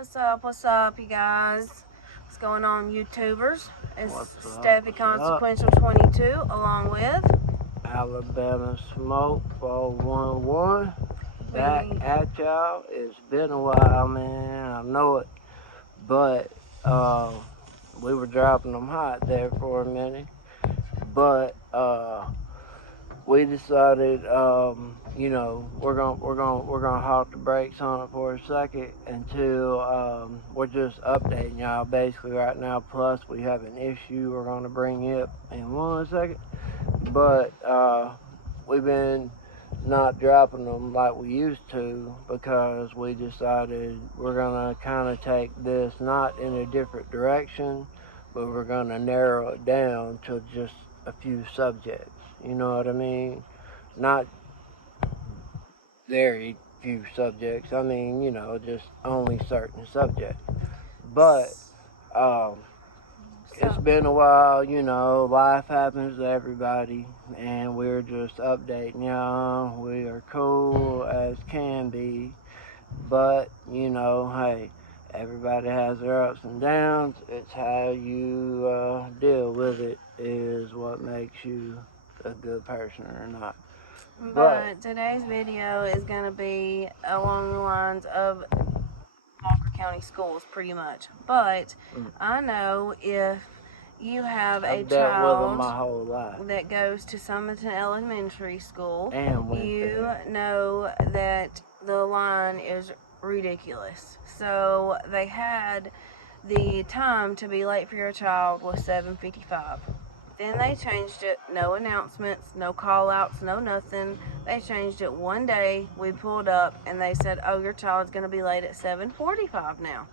What's up, you guys? What's going on, YouTubers? It's Steffi Consequential 22, along with Alabama Smoke 411. Back at y'all. It's been a while, man. I know it. But we were dropping them hot there for a minute. But we decided, we're gonna halt the brakes on it for a second until we're just updating y'all basically right now. Plus, we have an issue we're gonna bring up in 1 second. But we've been not dropping them like we used to because we decided we're gonna kind of take this not in a different direction, but we're gonna narrow it down to just a few subjects. You know what I mean? Not very few subjects. I mean, just only certain subjects. But it's been a while, life happens to everybody, and we're just updating y'all. We are cool as can be, but, hey, everybody has their ups and downs. It's how you deal with it is what makes you a good person or not. But today's video is going to be along the lines of Walker County schools, pretty much. But I know if you have a child my whole life that goes to Summerton Elementary School, and you know that the line is ridiculous. So they had the time to be late for your child was 7:55. Then they changed it. No announcements, no call outs, no nothing. They changed it one day. We pulled up and they said, oh, your child's going to be late at 7:45 now.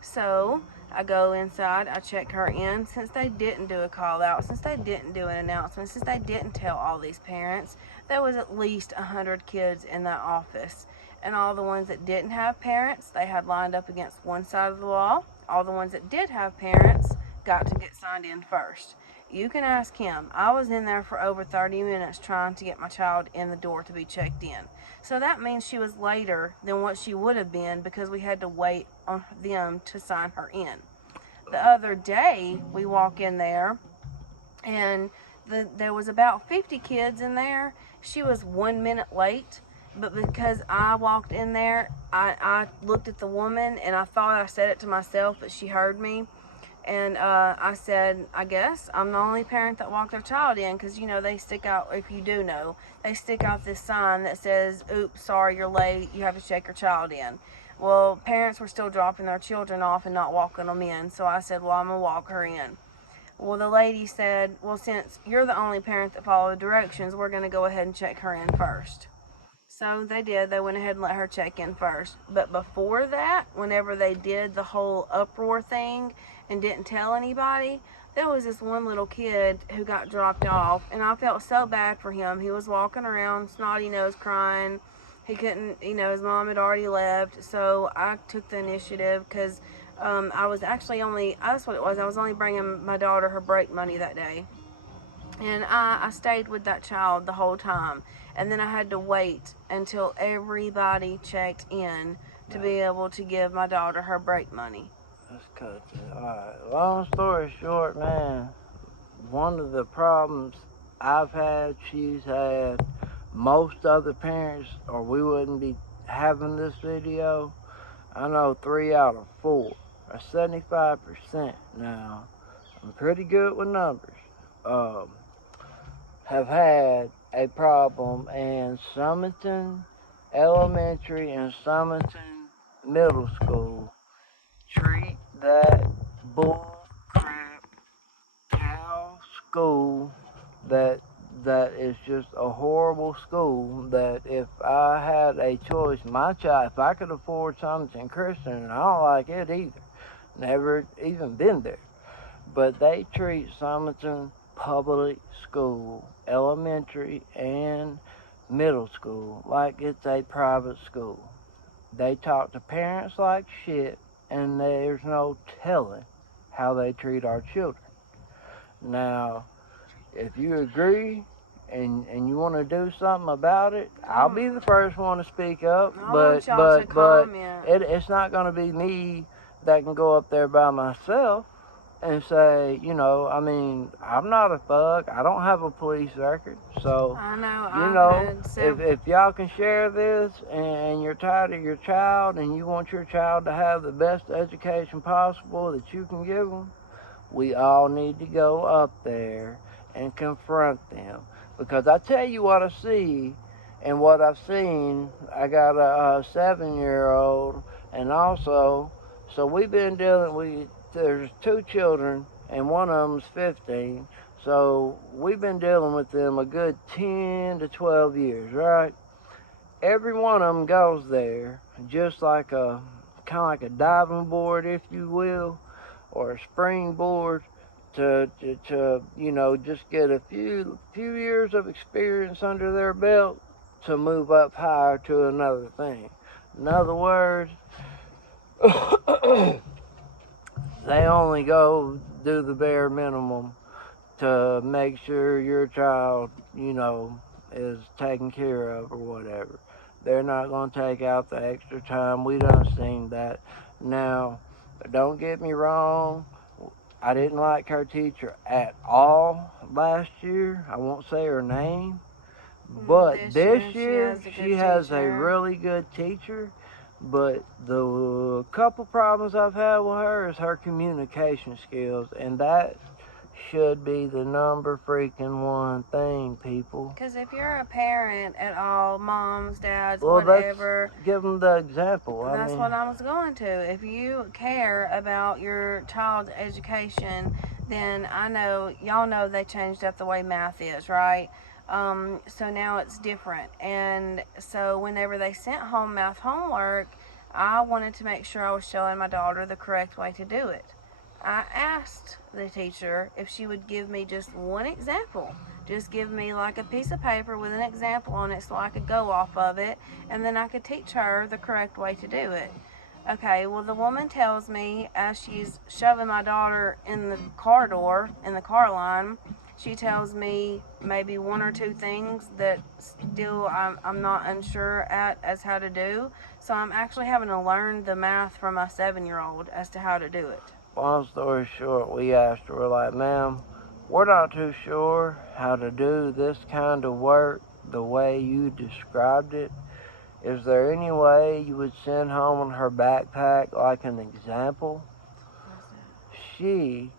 So I go inside, I check her in. Since they didn't do a call out, since they didn't do an announcement, since they didn't tell all these parents, there was at least 100 kids in that office. And all the ones that didn't have parents, they had lined up against one side of the wall. All the ones that did have parents got to get signed in first. You can ask him. I was in there for over 30 minutes trying to get my child in the door to be checked in. So that means she was later than what she would have been because we had to wait on them to sign her in. The other day, we walk in there, and there was about 50 kids in there. She was 1 minute late, but because I walked in there, I looked at the woman, and I thought I said it to myself, but she heard me. And I said, I guess I'm the only parent that walked their child in because, they stick out, if you do know, they stick out this sign that says, oops, sorry, you're late. You have to check your child in. Well, parents were still dropping their children off and not walking them in. So I said, well, I'm going to walk her in. Well, the lady said, well, since you're the only parent that followed directions, we're going to go ahead and check her in first. So they did. They went ahead and let her check in first. But before that, whenever they did the whole uproar thing and didn't tell anybody, there was this one little kid who got dropped off, and I felt so bad for him. He was walking around, snotty nose, crying. He couldn't, his mom had already left. So I took the initiative because I was actually that's what it was. I was only bringing my daughter her break money that day. And I stayed with that child the whole time. And then I had to wait until everybody checked in to be able to give my daughter her break money. Let's cut it. Alright, long story short, man, one of the problems I've had, she's had, most other parents, or we wouldn't be having this video. I know 3 out of 4, or 75% now, I'm pretty good with numbers, have had a problem in Summerton Elementary and Summerton Middle School. Treat that bull crap cow school that is just a horrible school. That if I had a choice, my child, if I could afford Summerton Christian, and I don't like it either, never even been there, but they treat Summerton public school, elementary and middle school, like it's a private school. They talk to parents like shit, and there's no telling how they treat our children. Now, if you agree and you want to do something about it, I'll be the first one to speak up. I want y'all to comment. It's not going to be me that can go up there by myself and say, you know, I mean, I'm not a thug. I don't have a police record. So, I know, you know, if y'all can share this and you're tired of your child and you want your child to have the best education possible that you can give them, we all need to go up there and confront them. Because I tell you what I see and what I've seen. I got a 7-year-old, and also, so we've been there's 2 children, and one of them's 15. So we've been dealing with them a good 10 to 12 years, right? Every one of them goes there just like kind of like a diving board, if you will, or a springboard to you know, just get a few years of experience under their belt to move up higher to another thing. In other words, they only go do the bare minimum to make sure your child, you know, is taken care of or whatever. They're not going to take out the extra time. We done seen that. Now, don't get me wrong. I didn't like her teacher at all last year. I won't say her name. But this year she has a really good teacher. But the couple problems I've had with her is her communication skills. And that should be the number freaking one thing, people. Because if you're a parent at all, moms, dads, well, whatever, let's give them the example. That's what I was going to. If you care about your child's education, then I know, y'all know they changed up the way math is, right? So now it's different. And so whenever they sent home math homework, I wanted to make sure I was showing my daughter the correct way to do it. I asked the teacher if she would give me just one example. Just give me like a piece of paper with an example on it so I could go off of it, and then I could teach her the correct way to do it. Okay, well, the woman tells me as she's shoving my daughter in the car door, in the car line, she tells me maybe 1 or 2 things that still I'm not unsure at as how to do. So I'm actually having to learn the math from my 7-year-old as to how to do it. Long story short, we asked her, we're like, ma'am, we're not too sure how to do this kind of work the way you described it. Is there any way you would send home in her backpack like an example? She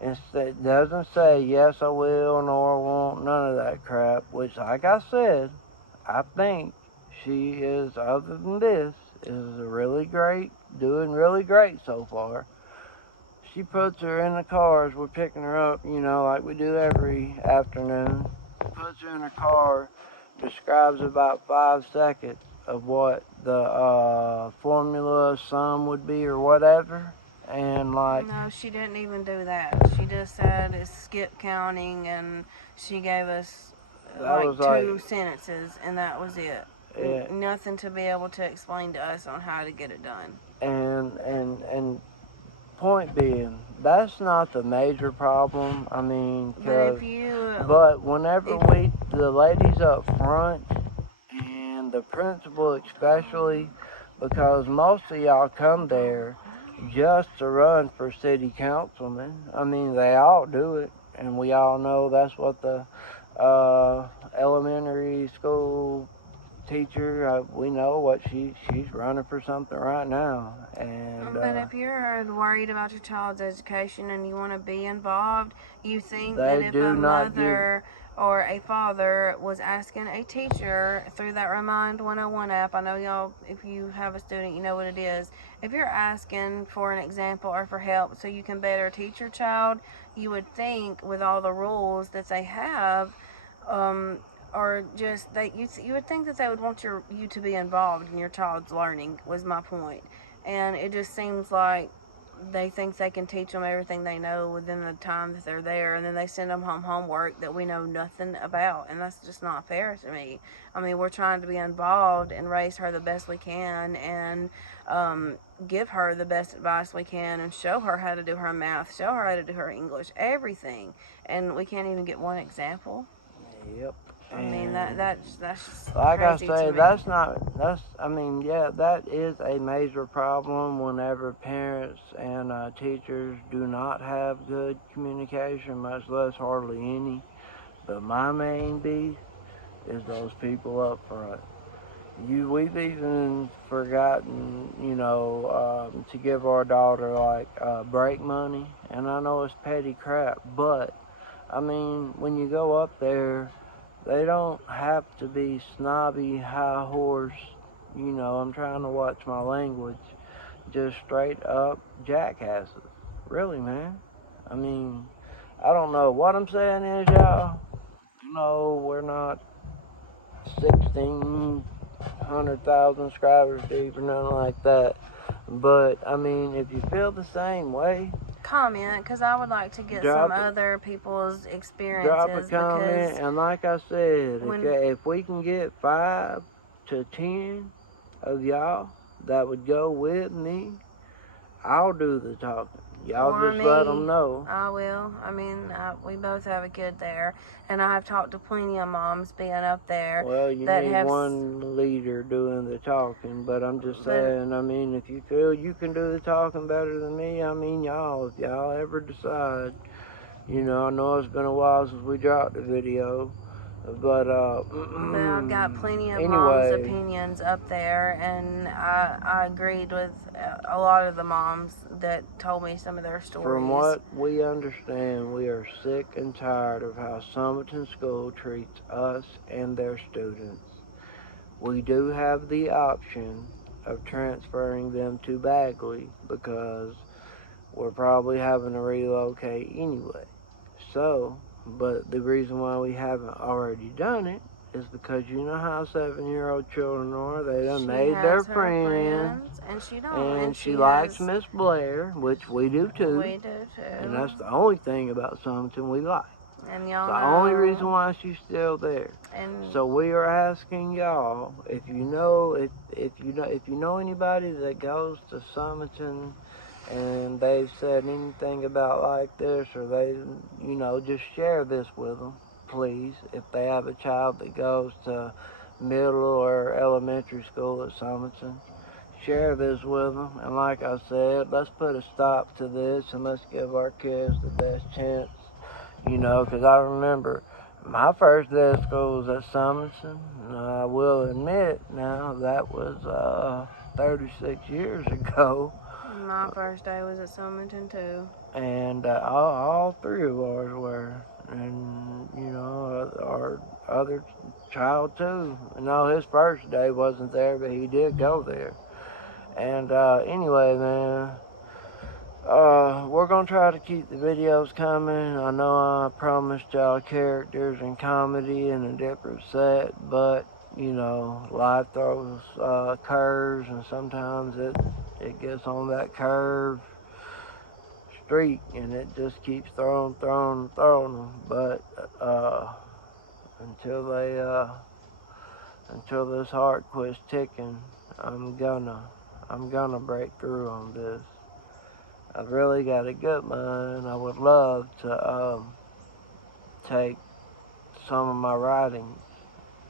instead doesn't say yes I will nor I won't, none of that crap, which like I said, I think she is, other than this, is doing really great so far. She puts her in the car as we're picking her up, you know, like we do every afternoon. Puts her in her car, describes about 5 seconds of what the formula sum would be or whatever. And like, no, she didn't even do that. She just said it's skip counting, and she gave us like 2 sentences, and that was it. Yeah. Nothing to be able to explain to us on how to get it done. And point being, that's not the major problem. I mean, but whenever the ladies up front and the principal especially, because most of y'all come there just to run for city councilman. I mean, they all do it, and we all know that's what the elementary school teacher, we know what she's running for something right now. And but if you're worried about your child's education and you want to be involved, you think that if a mother or a father was asking a teacher through that Remind 101 app, I know y'all, if you have a student, you know what it is. If you're asking for an example or for help so you can better teach your child, you would think with all the rules that they have, or just you would think that they would want you to be involved in your child's learning, was my point. And it just seems like they think they can teach them everything they know within the time that they're there, and then they send them home homework that we know nothing about, and that's just not fair to me. I mean, we're trying to be involved and raise her the best we can, and give her the best advice we can, and show her how to do her math, show her how to do her English, everything, and we can't even get one example. Yep. I mean, that's just like I crazy say, to me. that is a major problem whenever parents and teachers do not have good communication, much less hardly any. But my main beef is those people up front. We've even forgotten, to give our daughter like break money, and I know it's petty crap, but I mean, when you go up there, they don't have to be snobby, high horse. I'm trying to watch my language. Just straight up jackasses. Really, man. I mean, I don't know. What I'm saying is, y'all, we're not 1,600,000 subscribers deep or nothing like that. But, I mean, if you feel the same way, comment, because I would like to get some other people's experiences. Drop a comment, and like I said, if we can get 5 to 10 of y'all that would go with me, I'll do the talking. Y'all just let them know. I will. I mean, we both have a kid there, and I have talked to plenty of moms being up there. Well, you need one leader doing the talking, but I'm just saying, I mean, if you feel you can do the talking better than me, I mean, y'all, if y'all ever decide, I know it's been a while since we dropped the video, but I've got plenty of moms' opinions up there, and I agreed with a lot of the moms that told me some of their stories. From what we understand, we are sick and tired of how Summerton School treats us and their students. We do have the option of transferring them to Bagley because we're probably having to relocate anyway. So, but the reason why we haven't already done it is because you know how 7-year-old children are. They done made their friends, and she don't. And she likes Miss Blair, which we do too. We do too. And that's the only thing about Summerton we like. And y'all it's the only reason why she's still there. And so we are asking y'all, if you know anybody that goes to Summerton and they've said anything about like this, or they, just share this with them, please. If they have a child that goes to middle or elementary school at Summerton, share this with them. And like I said, let's put a stop to this and let's give our kids the best chance. Because I remember my first day of school was at Summerton. And I will admit now that was 36 years ago. My first day was at Summerton too. And all 3 of ours were. And, our other child too. His first day wasn't there, but he did go there. And anyway, man, we're going to try to keep the videos coming. I know I promised y'all characters and comedy and a different set, but, life throws curves, and sometimes it gets on that curve streak, and it just keeps throwing them. But until this heart quits ticking, I'm gonna break through on this. I've really got a good mind. I would love to take some of my writings.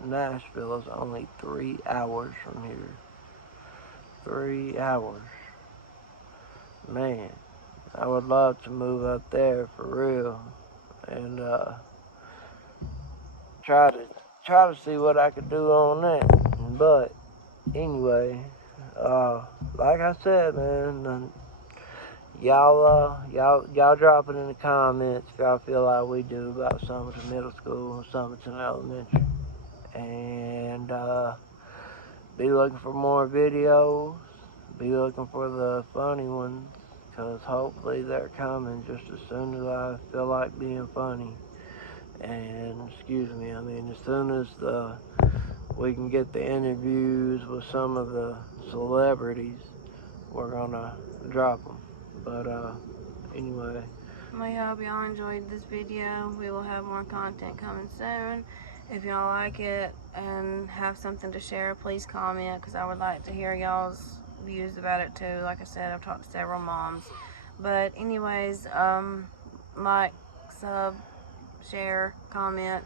Nashville is only 3 hours from here. 3 hours. Man, I would love to move up there for real and try to see what I could do on that. But anyway, like I said, man, y'all drop it in the comments if y'all feel like we do about Summerton Middle School and Summerton Elementary. And be looking for more videos. Be looking for the funny ones, because hopefully they're coming just as soon as I feel like being funny. And as soon as we can get the interviews with some of the celebrities, we're gonna drop them. But anyway, we hope y'all enjoyed this video. We will have more content coming soon. If y'all like it and have something to share, please comment, because I would like to hear y'all's views about it too. Like I said, I've talked to several moms. But anyways, like, sub, share, comment,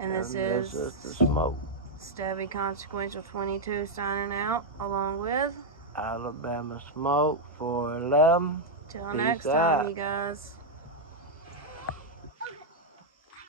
And this is is the smoke. Stabby Consequential 22 signing out, along with Alabama Smoke 411. till Peace next time, out. you guys.